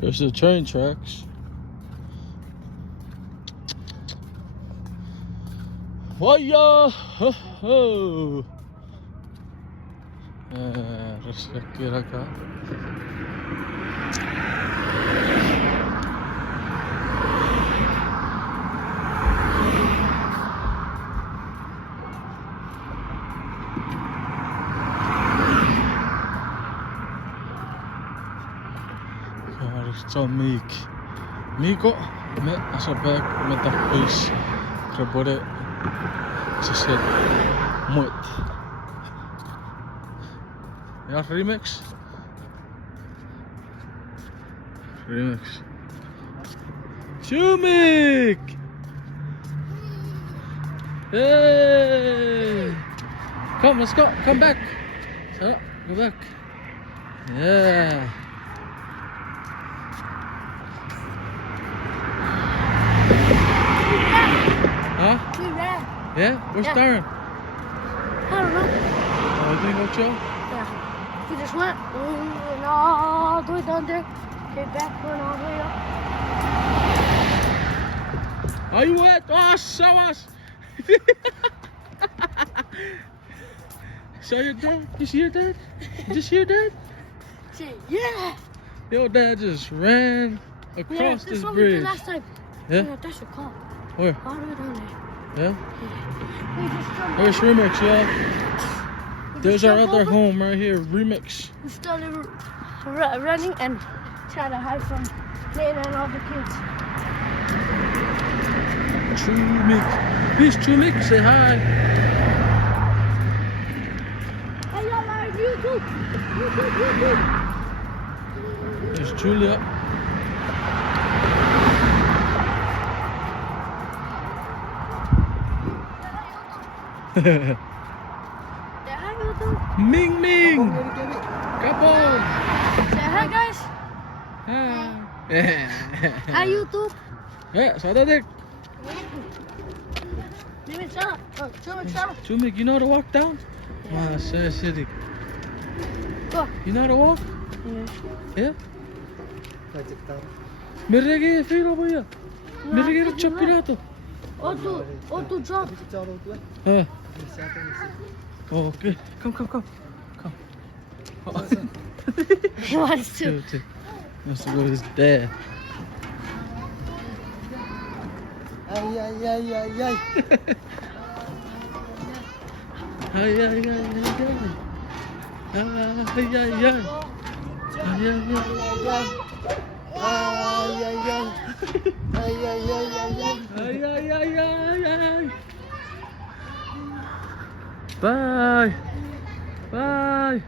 There's the train tracks. Vaya! Ho, ho. Terus kira acá. Här står Miko med alltså back med the fish. Både så ser mot. Ja, remix. Chumik! Hey! Come, let's go. Come back. So, go back. Yeah. Huh? Yeah? Where's Darren? I don't know. Oh, you think go chill? Yeah. We just went all the way down there. Came back, went all the way up. Are you wet? Oh, show us! Show your dad? You see your dad? You see your dad? Say, yeah! Your dad just ran across this what we did bridge. last time. Yeah? That's a call. Where? All the way down there. Yeah? We just jumped There's over. Remix, y'all. There's our jump other over. home right here, Remix. We started running and trying to hide from Nate and all the kids. Chumik. Please, Chumik, say hi. Hey, y'all are on YouTube. YouTube. There's Julia. Say hi, YouTube. Ming Ming. Kapong. Say hi, guys. Hi. Hi, YouTube. Yeah, so that Name shut up. Oh, shut up. Chumik, you know how to walk down? Ah, Sad City. Go. You know how to walk? Yeah? Projector. मेरे के फिर हो भैया मेरे के चप्पी तो Oh, to jump. हाँ okay come He wants to. Must go with his dad. Ay, ay, ay, ay, ay. Ay ay ay ay ay ay ay ay ay. Ay, ay, ay. Ay, ay, ay, ay, ay. Ay ay ay ay ay. Bye. Bye.